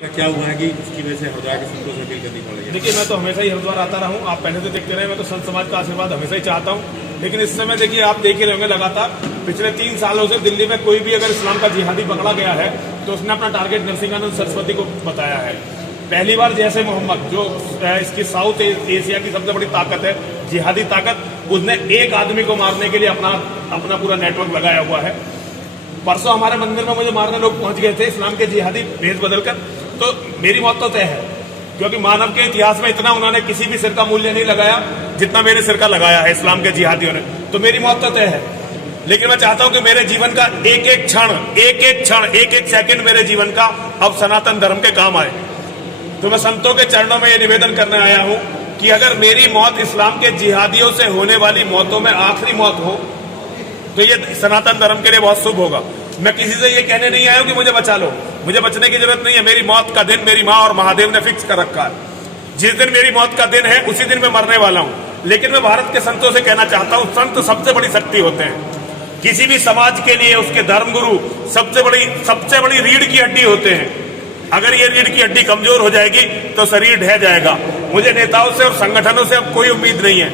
क्या हुआ है कि उसकी वजह से हरिद्वार के संतों से अपील करनी पड़ी? देखिए, मैं तो हमेशा ही हरिद्वार आता रहा हूँ। आप पहले से देखते रहे, मैं तो संत समाज का आशीर्वाद हमेशा ही चाहता हूँ। लेकिन इस समय देखिए, आप देख ही रहे होंगे लगातार पिछले 3 सालों से दिल्ली में कोई भी अगर इस्लाम का जिहादी पकड़ा गया है तो उसने अपना टारगेट नरसिंहानंद सरस्वती को बताया है। पहली बार जैसे मोहम्मद, जो इसकी साउथ एशिया की सबसे बड़ी ताकत है, जिहादी ताकत, उसने एक आदमी को मारने के लिए अपना पूरा नेटवर्क लगाया हुआ है। परसों हमारे मंदिर में मुझे मारने लोग पहुंच गए थे इस्लाम के जिहादी भेष बदलकर, तो मेरी मौत तो तय है, क्योंकि मानव के इतिहास में इतना उन्होंने किसी भी सिर का मूल्य नहीं लगाया जितना मेरे सिर का लगाया है इस्लाम के जिहादियों ने। तो मेरी मौत तो तय है, लेकिन मैं चाहता हूं कि मेरे जीवन का एक एक क्षण, एक एक सेकंड मेरे जीवन का अब सनातन धर्म के काम आए। तो मैं संतों के चरणों में ये निवेदन करने आया हूं कि अगर मेरी मौत इस्लाम के जिहादियों से होने वाली मौतों में आखिरी मौत हो तो ये सनातन धर्म के लिए बहुत शुभ होगा। मैं किसी से ये कहने नहीं आया हूं कि मुझे बचा लो, मुझे बचने की जरूरत नहीं है। मेरी मौत का दिन मेरी माँ और महादेव ने फिक्स कर रखा है। जिस दिन मेरी मौत का दिन है उसी दिन मैं मरने वाला हूं। लेकिन मैं भारत के संतों से कहना चाहता हूं, संत सबसे बड़ी शक्ति होते हैं। किसी भी समाज के लिए उसके धर्मगुरु सबसे बड़ी रीढ़ की हड्डी होते हैं। अगर ये रीढ़ की हड्डी कमजोर हो जाएगी तो शरीर ढह जाएगा। मुझे नेताओं से और संगठनों से अब कोई उम्मीद नहीं है।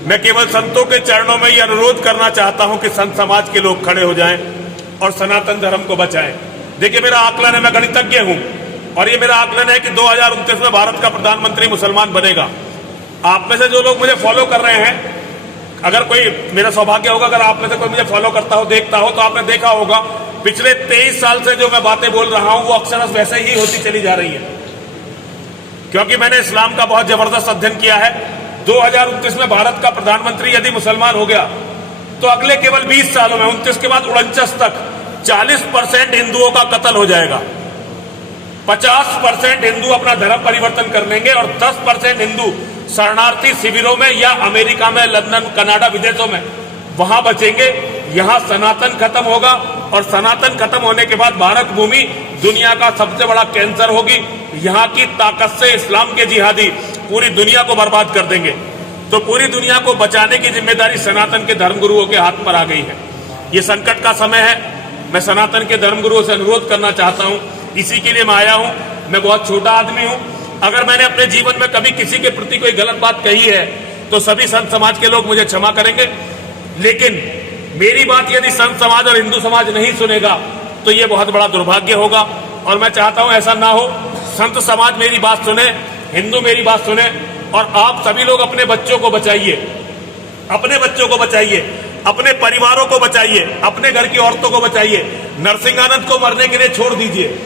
मैं केवल संतों के चरणों में ये अनुरोध करना चाहता हूं कि संत समाज के लोग खड़े हो जाएं और सनातन धर्म को बचाएं। देखिए, मेरा आकलन है, मैं गणितज्ञ हूं, और ये मेरा आकलन है कि 2029 में भारत का प्रधानमंत्री मुसलमान बनेगा। आप में से जो लोग मुझे फॉलो कर रहे हैं, अगर कोई, मेरा सौभाग्य होगा अगर आप में से कोई मुझे फॉलो करता हो, देखता हो, तो आपने देखा होगा पिछले 23 साल से जो मैं बातें बोल रहा हूं वो अक्सर वैसे ही होती चली जा रही है, क्योंकि मैंने इस्लाम का बहुत जबरदस्त अध्ययन किया है। 2029 में भारत का प्रधानमंत्री यदि मुसलमान हो गया तो अगले केवल 20 सालों में, 29 के बाद 49 तक 40% हिंदुओं का कत्ल हो जाएगा। 50% हिंदू अपना धर्म परिवर्तन कर लेंगे और 10% हिंदू शरणार्थी शिविरों में या अमेरिका में, लंदन, कनाडा, विदेशों में वहां बचेंगे। यहां सनातन खत्म होगा, और सनातन खत्म होने के बाद भारत भूमि दुनिया का सबसे बड़ा कैंसर होगी। यहां की ताकत से इस्लाम के जिहादी पूरी दुनिया को बर्बाद कर देंगे। तो पूरी दुनिया को बचाने की जिम्मेदारी सनातन के धर्मगुरुओं के हाथ पर आ गई है। ये संकट का समय है। मैं सनातन के धर्मगुरुओं से अनुरोध करना चाहता हूं, इसी के लिए मैं आया हूं। मैं बहुत छोटा आदमी हूं। अगर मैंने अपने जीवन में कभी किसी के प्रति कोई गलत बात कही है तो सभी संत समाज के लोग मुझे क्षमा करेंगे। लेकिन मेरी बात यदि संत समाज और हिंदू समाज नहीं सुनेगा तो ये बहुत बड़ा दुर्भाग्य होगा, और मैं चाहता हूं ऐसा ना हो। संत समाज मेरी बात सुने, हिंदू मेरी बात सुने, और आप सभी लोग अपने बच्चों को बचाइए, अपने बच्चों को बचाइए, अपने परिवारों को बचाइए, अपने घर की औरतों को बचाइए। नरसिंहानंद को मरने के लिए छोड़ दीजिए।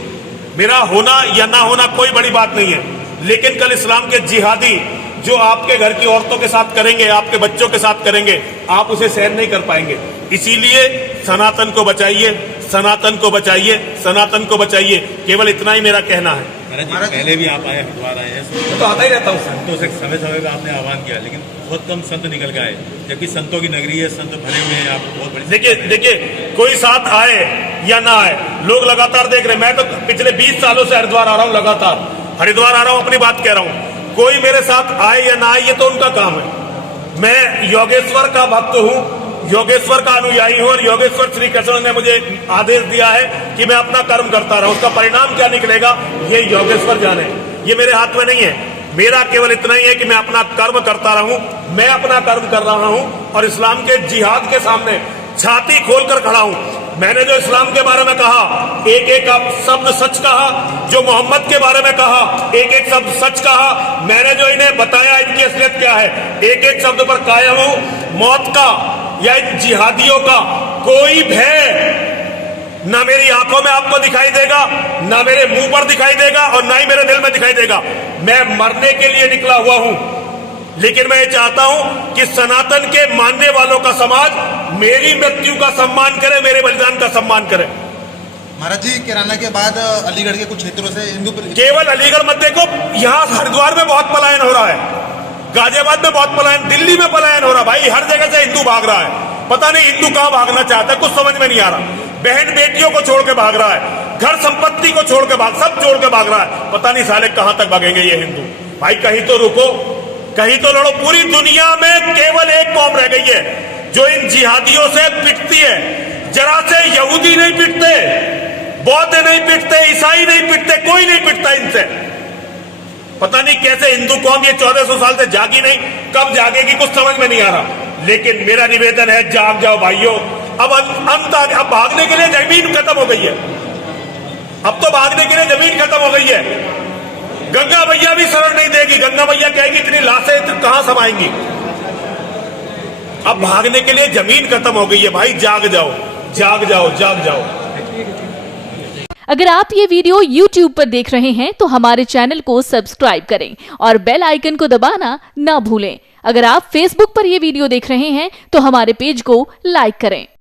मेरा होना या ना होना कोई बड़ी बात नहीं है, लेकिन कल इस्लाम के जिहादी जो आपके घर की औरतों के साथ करेंगे, आपके बच्चों के साथ करेंगे, आप उसे सहन नहीं कर पाएंगे। इसीलिए सनातन को बचाइए, सनातन को बचाइए, सनातन को बचाइए। केवल इतना ही मेरा कहना है। महाराज, पहले भी आप आए, हरिद्वार आए हैं, तो आता ही रहता हूँ। संतों से समय समय पर आपने आह्वान किया, लेकिन बहुत कम संत निकल के आए, जबकि संतों की नगरी है, संत भरे हुए हैं। आप बहुत बड़ी देखिए, कोई साथ आए या ना आए, लोग लगातार देख रहे हैं। मैं तो पिछले 20 सालों से हरिद्वार आ रहा हूँ, लगातार हरिद्वार आ रहा हूँ, अपनी बात कह रहा हूँ। कोई मेरे साथ आए या ना आए, ये तो उनका काम है। मैं योगेश्वर का भक्त हूँ, योगेश्वर का अनुयायी हूं, और योगेश्वर श्री कृष्ण ने मुझे आदेश दिया है कि मैं अपना कर्म करता रहूं। उसका परिणाम क्या निकलेगा ये योगेश्वर जाने, ये मेरे हाथ में नहीं है। मेरा केवल इतना ही है कि मैं अपना कर्म करता रहूं। मैं अपना कर्म कर रहा हूं और इस्लाम के जिहाद के सामने छाती खोलकर खड़ा हूं। मैंने जो इस्लाम के बारे में कहा, एक एक शब्द सच कहा। जो मोहम्मद के बारे में कहा, एक एक शब्द सच कहा। मैंने जो इन्हें बताया इनकी असलियत क्या है, एक एक शब्द पर कायम हूं। मौत का या इन जिहादियों का कोई भय ना मेरी आंखों में आपको दिखाई देगा, ना मेरे मुंह पर दिखाई देगा, और ना ही मेरे दिल में दिखाई देगा। मैं मरने के लिए निकला हुआ हूं, लेकिन मैं ये चाहता हूं कि सनातन के मानने वालों का समाज मेरी मृत्यु का सम्मान करे, मेरे बलिदान का सम्मान करे। महाराज जी, किराना के बाद अलीगढ़ के कुछ क्षेत्रों से हिंदू, केवल अलीगढ़ मत देखो, यहाँ हरिद्वार में बहुत पलायन हो रहा है, गाजियाबाद में बहुत पलायन, दिल्ली में पलायन हो रहा है। भाई, हर जगह से हिंदू भाग रहा है। पता नहीं हिंदू कहां भागना चाहता है, कुछ समझ में नहीं आ रहा। बहन बेटियों को छोड़ के भाग रहा है, घर संपत्ति को छोड़ के सब छोड़ के भाग रहा है। पता नहीं साले कहां तक भागेंगे ये हिंदू। भाई, कहीं तो रुको, कहीं तो लड़ो। पूरी दुनिया में केवल एक कौम रह गई है जो इन जिहादियों से पिटती है। जरा से यहूदी नहीं पिटते, बौद्ध नहीं पिटते, ईसाई नहीं पिटते, कोई नहीं पिटता इनसे। पता नहीं कैसे हिंदू कौम ये 1400 साल से जागी नहीं, कब जागेगी कुछ समझ में नहीं आ रहा। लेकिन मेरा निवेदन है, जाग जाओ भाइयों। अब अंत आ गया। अब भागने के लिए जमीन खत्म हो गई है। अब तो भागने के लिए जमीन खत्म हो गई है। गंगा मैया भी शरण नहीं देगी। गंगा मैया कहेगी इतनी लाशें कहां समाएंगी। अब भागने के लिए जमीन खत्म हो गई है। भाई जाग जाओ, जाग जाओ, जाग जाओ। अगर आप ये वीडियो YouTube पर देख रहे हैं तो हमारे चैनल को सब्सक्राइब करें और बेल आइकन को दबाना ना भूलें। अगर आप Facebook पर ये वीडियो देख रहे हैं तो हमारे पेज को लाइक करें।